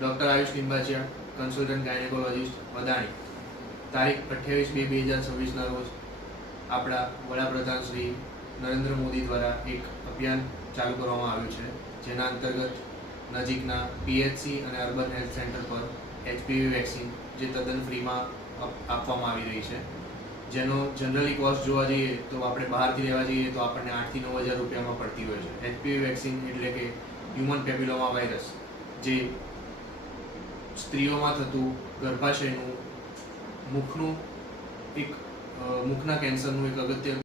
Doctor Ayush Limbachiya, consultant gynaecologist, Vadani. તારીખ 28/2/2026ના રોજ આપણા વડાપ્રધાન શ્રી નરેન્દ્ર મોદી દ્વારા એક અભિયાન ચાલુ કરવામાં આવ્યું છે, જેના અંતર્ગત નજીકના PHC અને અર્બન હેલ્થ સેન્ટર પર HPV વેક્સિન જે તદ્દન ફ્રીમાં આપવામાં આવી રહી છે, જેનો જનરલી કોસ્ટ જોવા જઈએ તો આપણે બહારથી લેવા જઈએ તો આપણને 8,000 થી 9,000 રૂપિયામાં પડતી હોય છે. HPV વેક્સિન એટલે કે હ્યુમન પેપિલોમા વાયરસ, જે સ્ત્રીઓમાં થતું ગર્ભાશયનું મુખના કેન્સરનું એક અગત્યનું.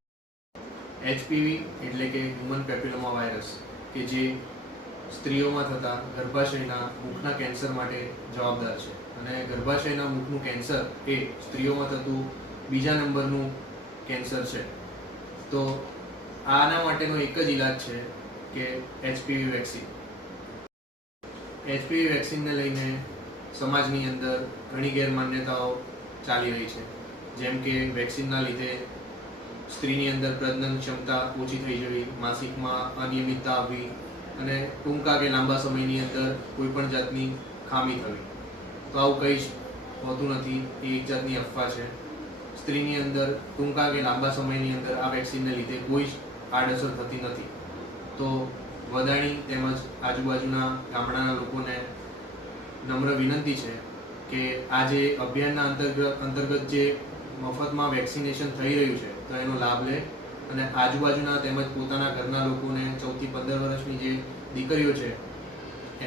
HPV એટલે કે હ્યુમન પેપિલોમા વાયરસ કે જે સ્ત્રીઓમાં થતા ગર્ભાશયના મુખના કેન્સર માટે જવાબદાર છે, અને ગર્ભાશયના મુખનું કેન્સર એ સ્ત્રીઓમાં થતું બીજા નંબરનું કેન્સર છે. તો આના માટેનો એક જ ઈલાજ છે કે HPV વેક્સિન. HPV વેક્સિનને લઈને સમાજની અંદર ઘણી ગેરમાન્યતાઓ ચાલી રહી છે, જેમ કે વેક્સિનના લીધે સ્ત્રીની અંદર પ્રજનન ક્ષમતા ઓછી થઈ જવી, માસિકમાં અનિયમિતતા આવવી અને ટૂંકા કે લાંબા સમયની અંદર કોઈપણ જાતની ખામી થવી. તો આવું કંઈ જ હોતું નથી, એ એક જાતની અફવા છે. સ્ત્રીની અંદર ટૂંકા કે લાંબા સમયની અંદર આ વેક્સિનને લીધે કોઈ જ આડઅસર થતી નથી. તો વદાણી તેમજ આજુબાજુના ગામડાના લોકોને નમ્ર વિનંતી છે કે આ જે અભિયાનના અંતર્ગત જે મફતમાં વેક્સિનેશન થઈ રહ્યું છે તો એનો લાભ લે, અને આજુબાજુના તેમજ પોતાના ઘરના લોકોને 14 થી 15 વર્ષની જે દીકરીઓ છે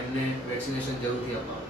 એમને વેક્સિનેશન જરૂરથી અપાવે.